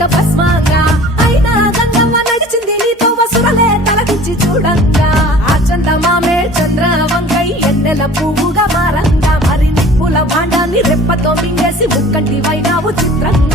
చుట్ట భస్మంగా అయినా గంగమ్మ నడిచింది నీతో వసురలే తలదించి చూడంగా ఆ చందమామే చంద్ర వంకై ఎన్నెల పువ్వుగా మారంగా మరి నిప్పుల భాండాన్ని రెప్పతో మింగేసి ముక్కంటి వైనావు చిత్రంగా